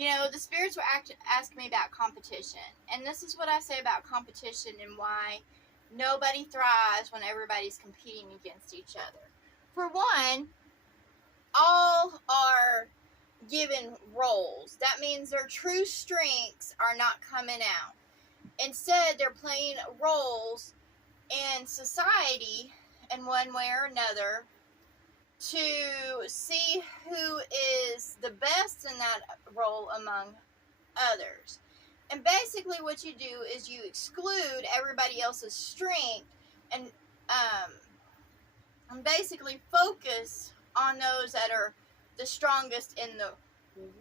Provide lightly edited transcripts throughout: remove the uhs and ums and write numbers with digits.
The spirits were asking me about competition. And this is what I say about competition and why nobody thrives when everybody's competing against each other. For one, all are given roles. That means their true strengths are not coming out. Instead, they're playing roles in society in one way or another to see who is the best in that role among others. And basically what you do is you exclude everybody else's strength and basically focus on those that are the strongest in the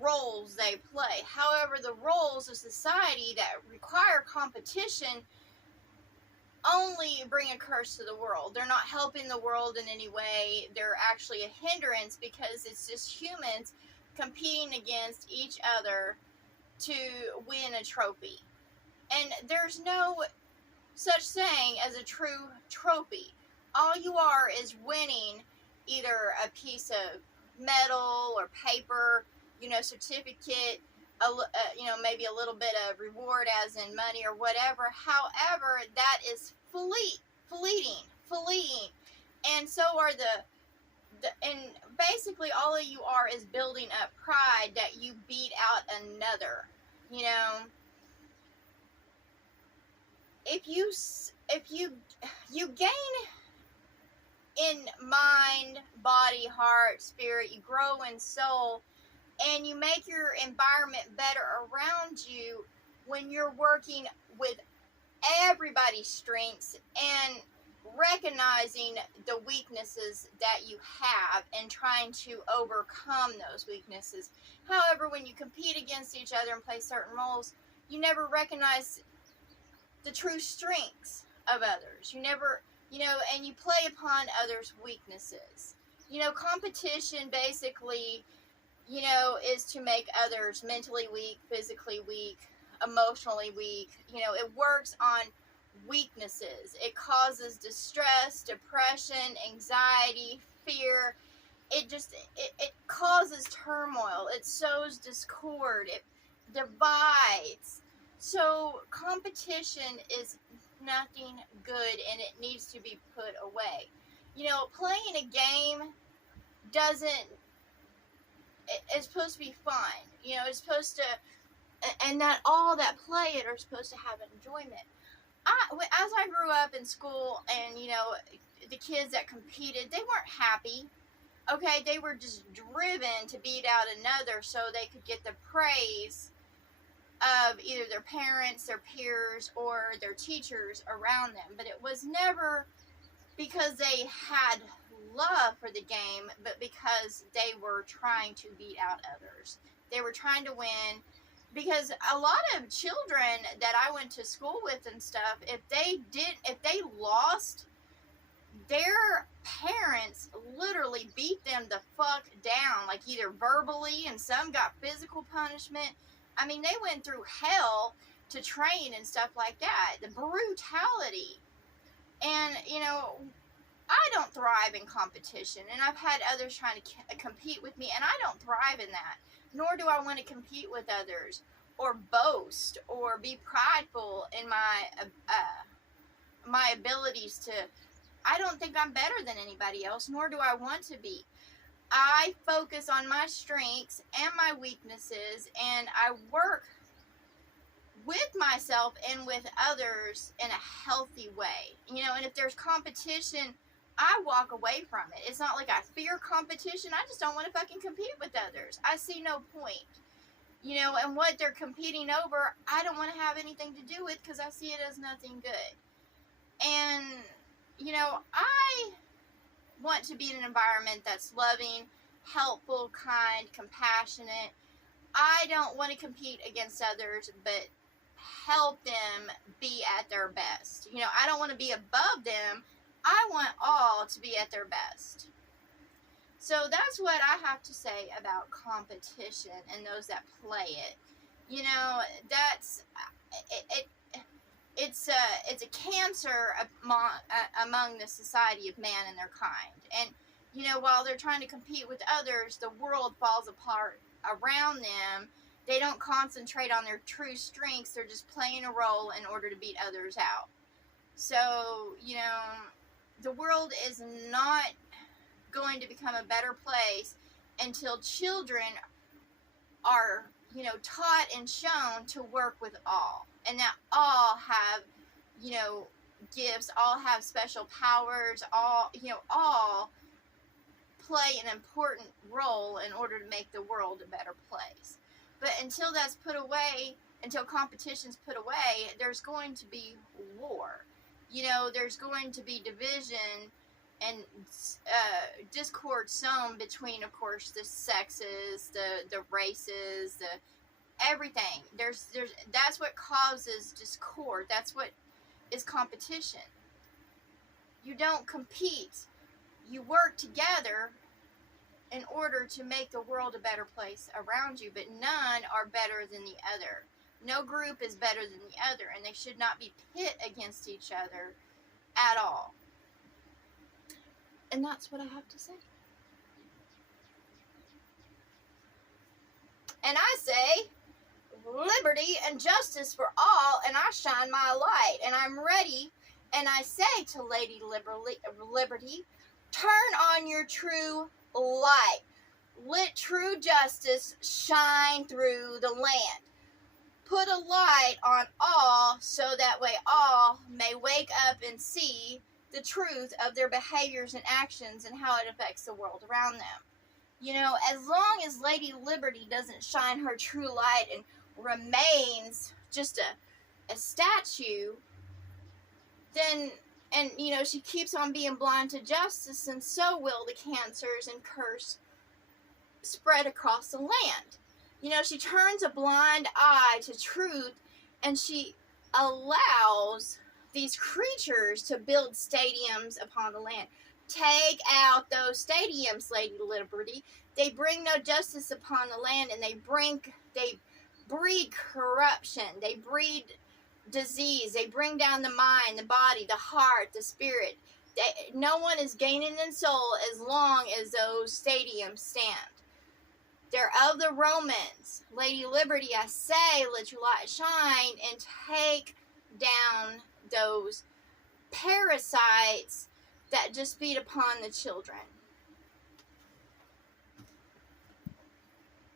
roles they play. However, the roles of society that require competition only bring a curse to the world. They're not helping the world in any way. They're actually a hindrance because it's just humans competing against each other to win a trophy. And there's no such thing as a true trophy. All you are is winning either a piece of metal or paper, certificate, maybe a little bit of reward as in money or whatever. However, that is fleeting. And so are and basically all of you are is building up pride that you beat out another. If you gain in mind, body, heart, spirit, you grow in soul, and you make your environment better around you when you're working with everybody's strengths and recognizing the weaknesses that you have and trying to overcome those weaknesses. However, when you compete against each other and play certain roles, you never recognize the true strengths of others. You never, and you play upon others' weaknesses. Competition basically, is to make others mentally weak, physically weak, emotionally weak. It works on weaknesses. It causes distress, depression, anxiety, fear. It causes turmoil. It sows discord. It divides. So competition is nothing good and it needs to be put away. Playing a game it's supposed to be fun. It's supposed to, and that all that play it are supposed to have enjoyment. As I grew up in school and, the kids that competed, they weren't happy. Okay, they were just driven to beat out another so they could get the praise of either their parents, their peers, or their teachers around them. But it was never because they had love for the game, but because they were trying to beat out others. They were trying to win. Because a lot of children that I went to school with and stuff, if they lost, their parents literally beat them the fuck down, like either verbally, and some got physical punishment. I mean, they went through hell to train and stuff like that. The brutality. And, I don't thrive in competition, and I've had others trying to compete with me, and I don't thrive in that. Nor do I want to compete with others, or boast, or be prideful in my abilities to. I don't think I'm better than anybody else, nor do I want to be. I focus on my strengths and my weaknesses, and I work with myself and with others in a healthy way. And if there's competition, I walk away from it. It's not like I fear competition. I just don't want to fucking compete with others. I see no point. And what they're competing over, I don't want to have anything to do with because I see it as nothing good. And, I want to be in an environment that's loving, helpful, kind, compassionate. I don't want to compete against others, but help them be at their best. I don't want to be above them. I want all to be at their best. So that's what I have to say about competition and those that play it. That's it's a cancer among the society of man and their kind. And while they're trying to compete with others, the world falls apart around them They don't concentrate on their true strengths. They're just playing a role in order to beat others out. So, the world is not going to become a better place until children are, taught and shown to work with all. And that all have, gifts, all have special powers, all play an important role in order to make the world a better place. But until that's put away, until competition's put away, there's going to be war. There's going to be division and discord sown between, of course, the sexes, the races, everything. That's what causes discord. That's what is competition. You don't compete. You work together in order to make the world a better place around you, but none are better than the other. No group is better than the other, and they should not be pit against each other at all. And that's what I have to say. And I say, liberty and justice for all, and I shine my light, and I'm ready, and I say to Lady Liberty, turn on your true light. Let true justice shine through the land. Put a light on all so that way all may wake up and see the truth of their behaviors and actions and how it affects the world around them. As long as Lady Liberty doesn't shine her true light and remains just a statue, then, and she keeps on being blind to justice, and so will the cancers and curse spread across the land. She turns a blind eye to truth, and she allows these creatures to build stadiums upon the land. Take out those stadiums, Lady Liberty. They bring no justice upon the land, and they breed corruption. They breed disease. They bring down the mind, the body, the heart, the spirit. No one is gaining in soul as long as those stadiums stand. They're of the Romans. Lady Liberty, I say, let your light shine and take down those parasites that just feed upon the children.